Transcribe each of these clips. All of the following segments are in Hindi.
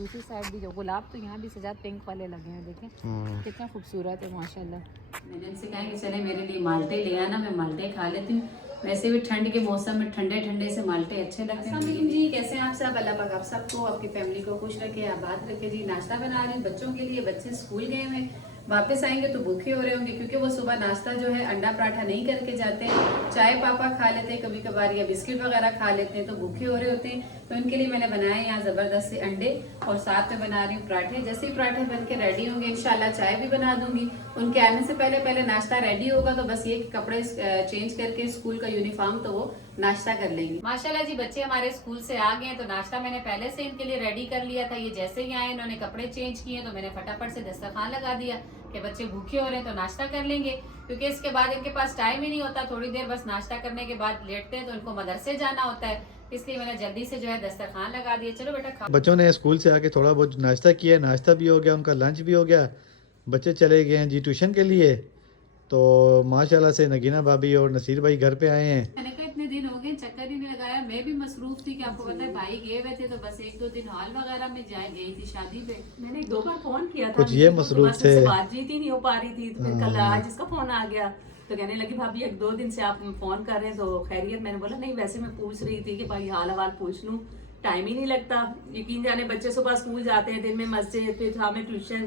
दूसरी साइड भी जो गुलाब तो यहाँ भी सजाद पिंक वाले लगे हैं, देखें कितना खूबसूरत है माशाल्लाह। मैंने इनसे कहा कि चले मेरे लिए माल्टे ले आना, मैं माल्टे खा लेती हूँ। वैसे भी ठंड के मौसम में ठंडे ठंडे से माल्टे अच्छे लगते हैं। अस्सलाम जी, कैसे हैं आप सब? अल्लाह पाक आप सबको, आपकी फैमिली को खुश रखे, आबाद रखे जी। नाश्ता बना रहे हैं बच्चों के लिए, बच्चे स्कूल गए हुए, वापस आएंगे तो भूखे हो रहे होंगे क्योंकि वो सुबह नाश्ता जो है अंडा पराठा नहीं करके जाते हैं, चाय पापा खा लेते हैं कभी कभार या बिस्किट वगैरह खा लेते हैं, तो भूखे हो रहे होते हैं। तो इनके लिए मैंने बनाए यहाँ जबरदस्त से अंडे और साथ में बना रही हूँ पराठे। जैसे ही पराठे बन के रेडी होंगे इंशाल्लाह चाय भी बना दूंगी। उनके आने से पहले पहले नाश्ता रेडी होगा, तो बस ये कपड़े चेंज करके स्कूल का यूनिफॉर्म तो वो नाश्ता कर लेंगे। माशाल्लाह जी बच्चे हमारे स्कूल से आ गए, तो नाश्ता मैंने पहले से इनके लिए रेडी कर लिया था। ये जैसे ही आए इन्होंने कपड़े चेंज किए तो मैंने फटाफट से दस्तरखान लगा दिया कि बच्चे भूखे हो रहे हैं तो नाश्ता कर लेंगे, क्योंकि इसके बाद इनके पास टाइम ही नहीं होता। थोड़ी देर बस नाश्ता करने के बाद लेटते हैं तो इनको मदरसे जाना होता है, इसलिए मैंने जल्दी से जो है दस्तरखान लगा दिया। चलो बेटा खा। बच्चों ने स्कूल से आके थोड़ा बहुत नाश्ता किया, नाश्ता भी हो गया, उनका लंच भी हो गया, बच्चे चले गए हैं जी ट्यूशन के लिए। तो माशाल्लाह से नगीना भाभी और नसीर भाई घर पे आए हैं। मैंने कहा इतने दिन हो गए चक्कर ही नहीं लगाया, मैं भी मसरूफ थी कि आपको पता है भाई गए हुए थे, तो बस 1-2 दिन हॉल वगैरह में गई थी शादी पे। मैंने 2 बार फोन किया था, कुछ ये मसरूफ थे, बातचीत ही नहीं हो पा रही थी। तो फिर कल आज इसका फोन आ गया तो कहने लगी भाभी 1-2 दिन से आप फोन कर रहे हैं तो खैरियत। मैंने बोला नहीं, वैसे मैं पूछ रही थी कि भाई हाल हवाल पूछ लूं, टाइम ही नहीं लगता। यकीन जाने बच्चे सुबह स्कूल जाते हैं, दिन में मस्जिद, फिर हमें ट्यूशन,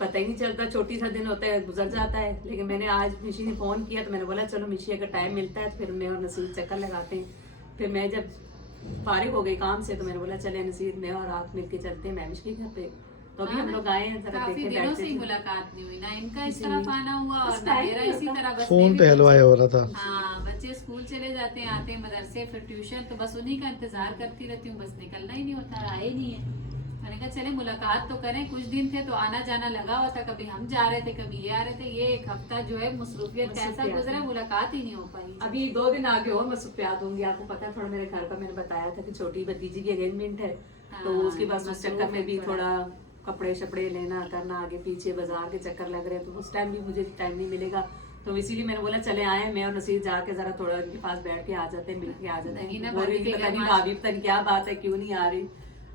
पता ही नहीं चलता, छोटी सा दिन होता है गुजर जाता है। लेकिन मैंने आज मिशी ने फोन किया तो मैंने बोला चलो मिशी अगर टाइम मिलता है तो फिर मैं और नसीर चक्कर लगाते हैं। फिर मैं जब फारिग हो गई काम से तो मैंने बोला चले नसीर मैं और आप मिलके चलते हैं मैमिश के घर पे। तो अभी हम लोग आए हैं, जरा काफी देखे दिनों से बैठे मुलाकात नहीं हुई ना, इनका इस तरफ आना हुआ और ना मेरा इसी तरह। बस फोन पे हलवाया हो रहा था। हाँ, बच्चे स्कूल चले जाते हैं, आते हैं मदरसे, फिर ट्यूशन, तो बस उन्हीं का इंतजार करती रहती हूँ, बस निकलना ही नहीं होता, आए नहीं है। मैंने कहा चले मुलाकात तो करें, कुछ दिन थे तो आना जाना लगा हुआ था, कभी हम जा रहे थे कभी ये आ रहे थे। ये 1 हफ्ता जो है मसरूफियत कैसा गुजरा, मुलाकात ही नहीं हो पाई। अभी 2 दिन आगे और मसरूफियात होंगी। आपको पता है थोड़ा मेरे घर का, मैंने बताया था कि छोटी भतीजी की एंगेजमेंट है, तो उसके बाद उस चक्कर में भी थोड़ा कपड़े शपड़े लेना करना, आगे पीछे बाजार के चक्कर लग रहे हैं, तो उस टाइम भी मुझे टाइम नहीं मिलेगा। तो इसीलिए मैंने बोला चले आए, मैं और नसीर जाके जरा थोड़ा उनके पास बैठ के आ जाते हैं, मिल के आ जाते हैं। पता नहीं भाभी पता नहीं क्या बात है, क्यों नहीं आ रही,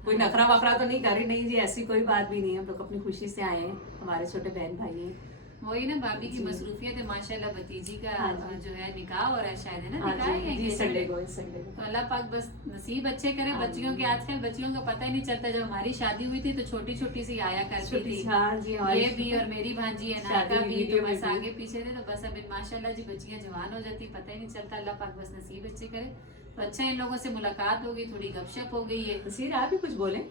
कोई नखरा वखरा तो नहीं कर रही? नहीं जी ऐसी कोई बात भी नहीं है, हम लोग अपनी खुशी से आए हैं, हमारे छोटे बहन भाई हैं। वही ना भाभी की मसरूफियत है माशाल्लाह। भतीजी का जो है निकाह हो रहा है शायद, है ना? हाँ निकाह जी, है संडे को, संडे को। तो अल्लाह पाक बस नसीब अच्छे करे बच्चियों के। आजकल बच्चियों का पता ही नहीं चलता। जब हमारी शादी हुई थी तो छोटी छोटी सी आया करती थी, ये भी और मेरी भांजी है नायका भी, तो बस आगे पीछे थे। तो बस अब माशाल्लाह जी बच्चियां जवान हो जाती, पता ही नहीं चलता। अल्लाह पाक बस नसीब अच्छे करे। तो अच्छा इन लोगों से मुलाकात हो गई, थोड़ी गपशप हो गई है। नसीर आप भी कुछ बोले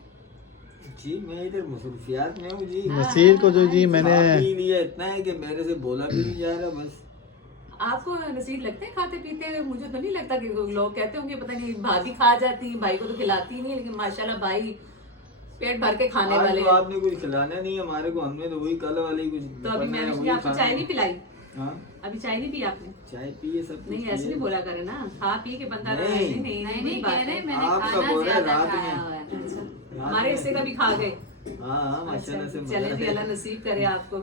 जी? मैं इधर मसरूफियात में हूँ जी। नसीर को जो जी मैंने लिया इतना है कि मेरे से बोला भी नहीं जा रहा। बस आपको नसीर लगते हैं खाते पीते हुए? मुझे तो नहीं लगता कि लोग कहते होंगे पता नहीं भाभी खा जाती, भाई को तो खिलाती नहीं है, लेकिन माशाल्लाह भाई पेट भर के खाने वाले। तो आपने कुछ खिलाना नहीं हमारे को, हमने तो वही कल वाली कुछ। तो अभी मैंने आपको चाय नहीं पिलाई? हाँ अभी चाय नहीं पी आपने? चाय पिए सब नहीं ऐसे नहीं बोला करे ना, खा पी के बंदा नहीं कह रहे मैंने आपका खाना बोल रहे ज्यादा रात खाया में। हुआ है। अच्छा, हमारे हिस्से का भी खा गए। हाँ माशाल्लाह से। चले जी अल्लाह नसीब करे आपको।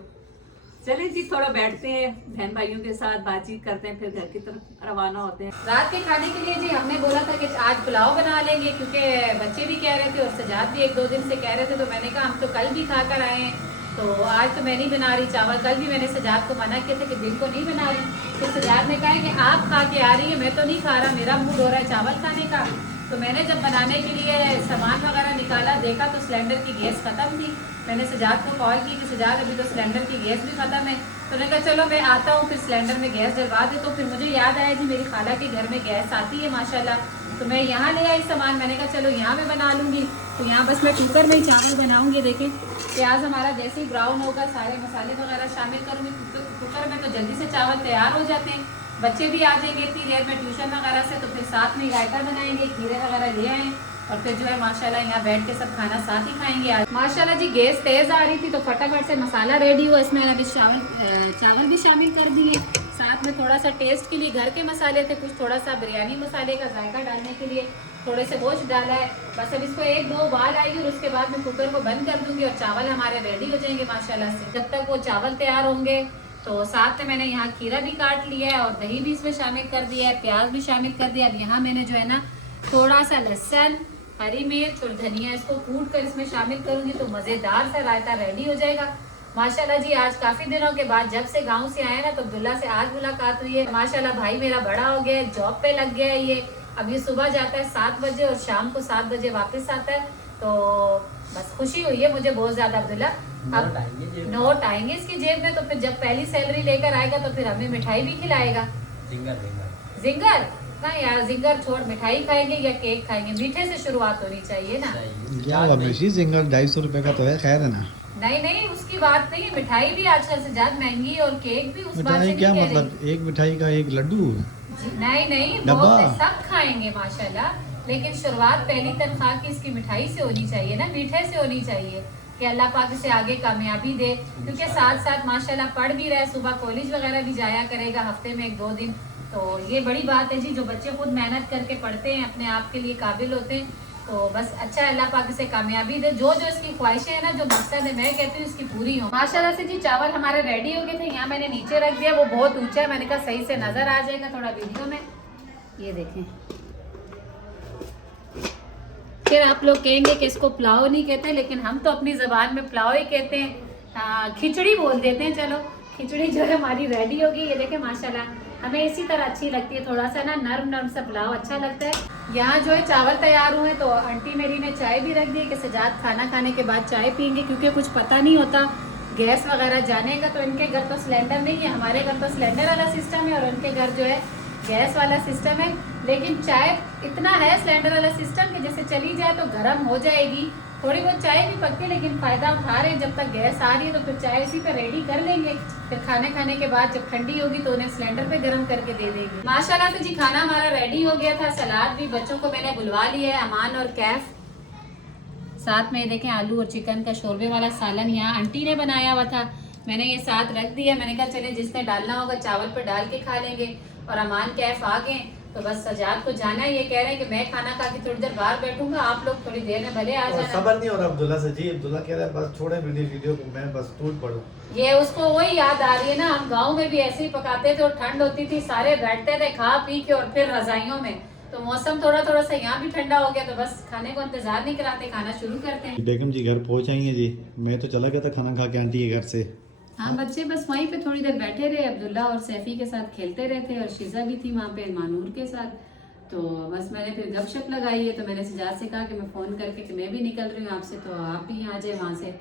चले जी थोड़ा बैठते हैं बहन भाइयों के साथ, बातचीत करते हैं, फिर घर की तरफ रवाना होते हैं। रात के खाने के लिए जी हमने बोला था कि आज पुलाव बना लेंगे, क्योंकि बच्चे भी कह रहे थे और सजाद भी 1-2 दिन से कह रहे थे। तो मैंने कहा हम तो कल भी खा कर आए हैं, तो आज तो मैं नहीं बना रही चावल। कल भी मैंने सजाद को मना किया था कि दिन को नहीं बना रही, तो सजाद ने कहा कि आप खा के आ रही है, मैं तो नहीं खा रहा, मेरा मूड हो रहा है चावल खाने का। तो मैंने जब बनाने के लिए सामान वगैरह निकाला, देखा तो सिलेंडर की गैस ख़त्म थी। मैंने सजाद को कॉल की कि सजाद अभी तो सिलेंडर की गैस भी ख़त्म है। तो मैंने कहा चलो मैं आता हूँ, फिर सिलेंडर में गैस जलवा दे। तो फिर मुझे याद आया जी मेरी खाला के घर में गैस आती है माशाल्लाह, तो मैं यहाँ ले आई सामान। मैंने कहा चलो यहाँ मैं बना लूँगी। तो यहाँ बस मैं कुकर में ही चावल बनाऊँगी। देखें प्याज हमारा जैसे ही ब्राउन होगा, सारे मसाले वगैरह शामिल करूँगी कुकर में, तो जल्दी से चावल तैयार हो जाते हैं। बच्चे भी आ जाएंगे इतनी देर में ट्यूशन वगैरह से, तो फिर साथ में रायता बनाएंगे, खीरे वगैरह ले आए और फिर जो है माशाल्लाह यहाँ बैठ के सब खाना साथ ही खाएंगे। आज माशाल्लाह जी गैस तेज़ आ रही थी तो फटाफट से मसाला रेडी हुआ। इसमें अभी चावल भी शामिल कर दिए, साथ में थोड़ा सा टेस्ट के लिए घर के मसाले थे, कुछ थोड़ा सा बिरयानी मसाले का जायका डालने के लिए थोड़े से गोश्त डाला है। बस अब इसको 1-2 उबाल आएगी और उसके बाद मैं कुकर को बंद कर दूंगी और चावल हमारे रेडी हो जाएंगे माशाल्लाह से। जब तक वो चावल तैयार होंगे तो साथ में मैंने यहाँ खीरा भी काट लिया है और दही भी इसमें शामिल कर दिया है, प्याज भी शामिल कर दिया। अब यहाँ मैंने जो है ना थोड़ा सा लहसुन हरी मिर्च और धनिया इसको कूट कर इसमें शामिल करूंगी तो मजेदार सा रायता रेडी हो जाएगा। माशाल्लाह जी, आज काफी दिनों के बाद जब से गांव से आए ना तो अब्दुल्ला से आज मुलाकात हुई है। माशाल्लाह भाई मेरा बड़ा हो गया है, जॉब पे लग गया है ये। अब ये सुबह जाता है 7 बजे और शाम को 7 बजे वापस आता है। तो बस खुशी हुई है मुझे बहुत ज्यादा अब्दुल्ला। अब नोट आएंगे इसकी जेब में, तो फिर जब पहली सैलरी लेकर आएगा तो फिर हमें मिठाई भी खिलाएगा। जिंगर ना यार, जिंगर छोड़, मिठाई खाएंगे या केक खाएंगे? मीठे से शुरुआत होनी चाहिए ना। जिंगर 250 रुपए का तो है, खैर है ना। नहीं नहीं, उसकी बात नहीं है, मिठाई भी आजकल से ज्यादा महंगी और केक भी उस बात से मिठाई नहीं क्या कह मतलब, एक मिठाई का एक लड्डू? नहीं नहीं, डब्बा। बहुत सब खाएंगे माशाल्लाह, लेकिन शुरुआत पहली तनख्वाह की इसकी मिठाई से होनी चाहिए ना, मीठे से होनी चाहिए कि अल्लाह पाक इसे आगे कामयाबी दे। क्योंकि साथ साथ माशाल्लाह पढ़ भी रहा है, सुबह कॉलेज वगैरह भी जाया करेगा हफ्ते में 1-2 दिन। तो ये बड़ी बात है जी, जो बच्चे खुद मेहनत करके पढ़ते हैं, अपने आप के लिए काबिल होते हैं। तो बस अच्छा है, अल्लाह पाक इसे कामयाबी दे। जो जो इसकी ख्वाहिशें हैं ना, जो मकसद है, मैं कहती हूँ इसकी पूरी हो। माशाल्लाह से जी चावल हमारे रेडी हो गए थे। यहाँ मैंने नीचे रख दिया, वो बहुत ऊंचा है, मैंने कहा सही से नजर आ जाएगा थोड़ा वीडियो में। ये देखें, फिर आप लोग कहेंगे कि इसको पुलाव नहीं कहते, लेकिन हम तो अपनी जबान में पुलाव ही कहते हैं, खिचड़ी बोल देते हैं। चलो खिचड़ी जो है हमारी रेडी होगी। ये देखें माशाल्लाह, हमें इसी तरह अच्छी लगती है, थोड़ा सा ना नरम नरम सा पुलाव अच्छा लगता है। यहाँ जो है चावल तैयार हुए, तो आंटी मेरी ने चाय भी रख दी कि सजाद खाना खाने के बाद चाय पियेंगे, क्योंकि कुछ पता नहीं होता गैस वगैरह जाने का। तो इनके घर तो सिलेंडर नहीं है, हमारे घर तो सिलेंडर वाला सिस्टम है और उनके घर जो है गैस वाला सिस्टम है। लेकिन चाय इतना है सिलेंडर वाला सिस्टम कि जैसे चली जाए तो गर्म हो जाएगी, थोड़ी बहुत चाय भी पकती, लेकिन फायदा उठा रहे हैं। जब तक गैस आ रही है तो फिर चाय इसी पे रेडी कर लेंगे, फिर खाने के बाद जब ठंडी होगी तो उन्हें सिलेंडर पे गर्म करके दे देंगे। माशाल्लाह से जी खाना हमारा रेडी हो गया था। सलाद भी बच्चों को मैंने बुलवा लिया है, अमान और कैफ। साथ में देखें आलू और चिकन का शोरबे वाला सालन यहाँ आंटी ने बनाया हुआ था, मैंने ये साथ रख दिया। मैंने कहा चले जिसने डालना होगा चावल पर डाल के खा लेंगे। और अमान कैफ आ गए तो बस सजाद को जाना है। ये कह रहे हैं कि मैं खाना खा के थोड़ी देर बाहर बैठूंगा, आप लोग थोड़ी देर में भले आ जाना। सबर नहीं हो रहा अब्दुल्ला से जी। अब्दुल्ला कह रहा है बस छोड़े वीडियो को, मैं बस टूट पड़ूं। ये उसको वही याद आ रही है ना, हम गांव में भी ऐसे ही पकाते थे और ठंड होती थी, सारे बैठते थे खा पी के और फिर रजाइयों में। तो मौसम थोड़ा सा यहाँ भी ठंडा हो गया, तो बस खाने को इंतजार नहीं कराते, खाना शुरू करते हैं। बेगम जी घर पहुंच आएंगे जी। मैं तो चला गया था खाना खा के आंटी के घर से। हाँ, बच्चे बस वहीं पे थोड़ी देर बैठे रहे, अब्दुल्ला और सैफी के साथ खेलते रहे थे और शीजा भी थी वहाँ पे मानूर के साथ। तो बस मैंने फिर गपशप लगाई है, तो मैंने सजाद से कहा कि मैं फ़ोन करके कि मैं भी निकल रही हूँ आपसे, तो आप भी आ जाए वहाँ से।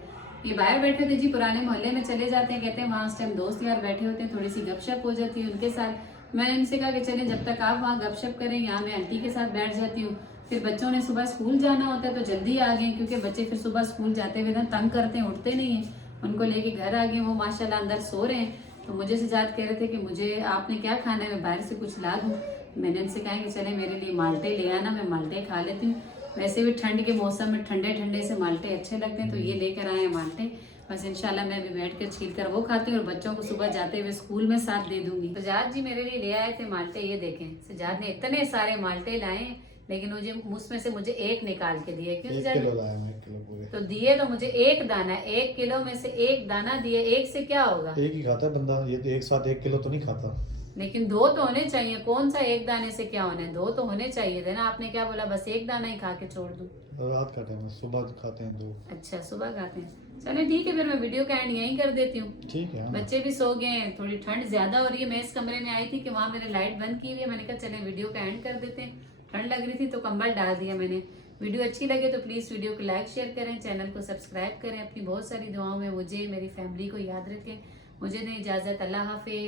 ये बाहर बैठे थे जी, पुराने मोहल्ले में चले जाते हैं, कहते हैं वहाँ उस टाइम दोस्त यार बैठे होते हैं, थोड़ी सी गपशप हो जाती है उनके साथ। मैंने इनसे कहा कि चलें जब तक आप वहाँ गपशप करें, यहाँ मैं आंटी के साथ बैठ जाती हूँ। फिर बच्चों ने सुबह स्कूल जाना होता है तो जल्दी आ गए, क्योंकि बच्चे फिर सुबह स्कूल जाते हुए ना तंग करते हैं, उठते नहीं हैं। उनको लेके घर आ गए, वो माशाल्लाह अंदर सो रहे हैं। तो मुझे सजाद कह रहे थे कि मुझे आपने क्या खाना है, मैं बाहर से कुछ ला दूँ। मैंने उनसे कहा कि चले मेरे लिए माल्टे ले आना, मैं माल्टे खा लेती हूँ। वैसे भी ठंड के मौसम में ठंडे ठंडे से माल्टे अच्छे लगते हैं, तो ये लेकर आए हैं माल्टे। बस इंशाल्लाह मैं अभी बैठ कर छील कर वो खाती हूँ और बच्चों को सुबह जाते हुए स्कूल में साथ दे दूंगी। सजाद जी मेरे लिए ले आए थे माल्टे, ये देखें सजाद ने इतने सारे माल्टे लाए, लेकिन मुझे उसमें से मुझे एक निकाल के दिए। क्यों एक किलो लाया मैं, 1 किलो पूरे। तो दिए तो मुझे एक दाना, 1 किलो में से एक दाना दिए। एक से क्या होगा, एक ही खाता है बंदा, ये तो एक साथ 1 किलो तो नहीं खाता। लेकिन 2 तो होने चाहिए। कौन सा एक दाने से क्या होना है, 2 तो होने चाहिए थे ना। आपने क्या बोला बस एक दाना ही खा के छोड़ दूं? रात का टाइम, सुबह खाते हैं 2। अच्छा सुबह खाते हैं, चले ठीक है, फिर मैं वीडियो का एंड यहीं कर देती हूँ। ठीक है। बच्चे भी सो गए हैं, थोड़ी ठंड ज्यादा हो रही है। मैं इस कमरे में आई थी कि वहाँ मैंने लाइट बंद की हुई है, मैंने कहा चले वीडियो का एंड कर देते हैं। ठंड लग रही थी तो कंबल डाल दिया मैंने। वीडियो अच्छी लगे तो प्लीज वीडियो को लाइक शेयर करें, चैनल को सब्सक्राइब करें। अपनी बहुत सारी दुआओं में मुझे मेरी फैमिली को याद रखें। मुझे दें इजाजत, अल्लाह हाफिज।